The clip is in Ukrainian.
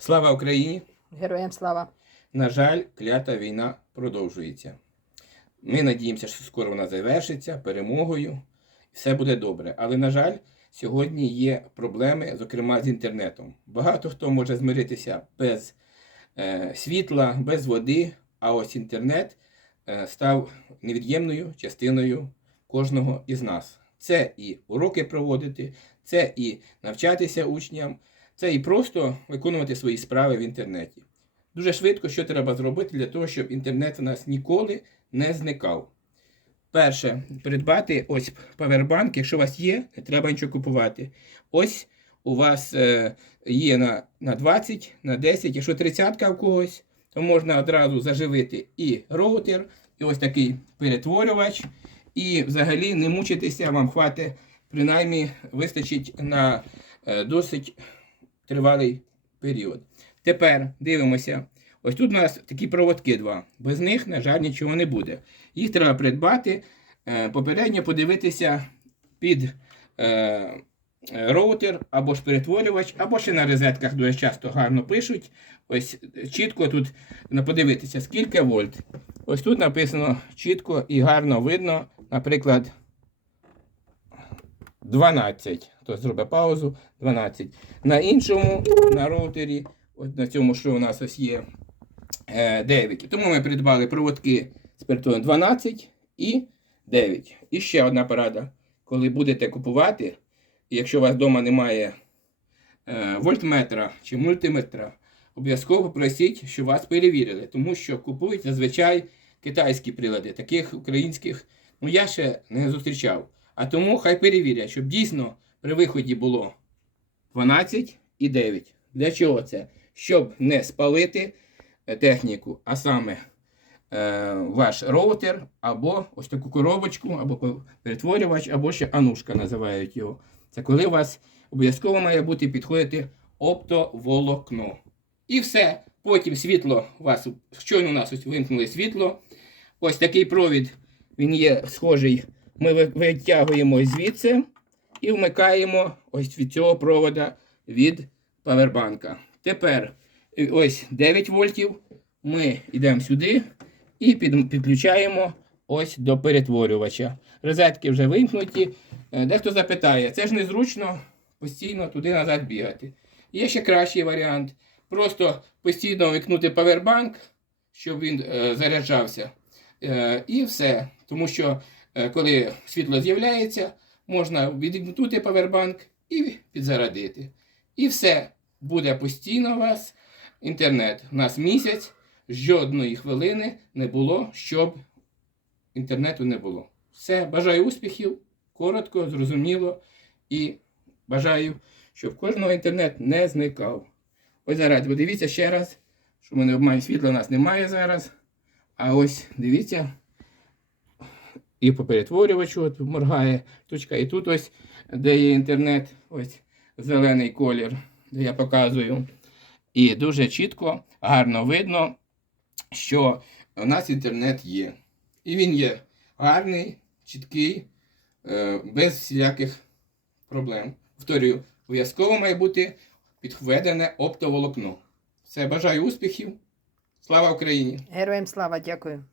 Слава Україні! Героям слава. На жаль, клята війна продовжується. Ми надіємося, що скоро вона завершиться перемогою, все буде добре. Але, на жаль, сьогодні є проблеми, зокрема з інтернетом. Багато хто може змиритися без е, світла, без води, а ось інтернет е, став невід'ємною частиною кожного із нас. Це і уроки проводити, це і навчатися учням, це і просто виконувати свої справи в інтернеті. Дуже швидко, що треба зробити для того, щоб інтернет у нас ніколи не зникав. Перше, придбати ось павербанк, якщо у вас є, не треба нічого купувати. Ось у вас е, є на, на 20, на 10, якщо 30 в когось, то можна одразу заживити і роутер, і ось такий перетворювач, і взагалі не мучитися, вам хватить, принаймні вистачить на е, досить тривалий період. Тепер дивимося. Ось тут у нас такі проводки два. Без них, на жаль, нічого не буде. Їх треба придбати, е, попередньо подивитися під е, е, роутер або ж перетворювач, або ще на розетках дуже часто гарно пишуть. Ось чітко тут подивитися, скільки вольт. Ось тут написано чітко і гарно видно, наприклад, 12. Хто зробить паузу, 12. На іншому, на роутері, ось на цьому, що у нас ось є, е, 9. Тому ми придбали проводки з пертоном 12 і 9. І ще одна порада. Коли будете купувати, якщо у вас вдома немає е, вольтметра чи мультиметра, обов'язково просіть, щоб вас перевірили, тому що купують зазвичай китайські прилади, таких українських, ну я ще не зустрічав. А тому хай перевірять, щоб дійсно при виході було 12 і 9. Для чого це? Щоб не спалити е, техніку, а саме е, ваш роутер, або ось таку коробочку, або перетворювач, або ще анушка називають його. Це коли у вас обов'язково має бути підходити оптоволокно. І все. Потім світло у вас, щойно у нас ось вимкнули світло. Ось такий провід, він є схожий. Ми витягуємо звідси і вмикаємо ось від цього провода від павербанка. Тепер е, ось 9 вольтів. Ми йдемо сюди і підключаємо ось до перетворювача. Розетки вже вимкнуті. Е, Дехто запитає, це ж незручно постійно туди-назад бігати. Є ще кращий варіант. Просто постійно вмикнути павербанк, щоб він е, заряджався. І все. Тому що коли світло з'являється, можна відімкнути павербанк і підзарядити. І все. Буде постійно у вас інтернет. У нас місяць, жодної хвилини не було, щоб інтернету не було. Все, бажаю успіхів, коротко, зрозуміло і бажаю, щоб кожного інтернет не зникав. Ось зараз подивіться ще раз, що в мене обман світла у нас немає зараз. А ось дивіться, і по перетворювачу от моргає точка. І тут ось, де є інтернет, ось зелений колір, де я показую. І дуже чітко, гарно видно, що у нас інтернет є. І він є гарний, чіткий, е, без всіляких проблем. Повторюю, обов'язково має бути підведене оптоволокно. Все, бажаю успіхів. Слава Україні! Героям слава, дякую.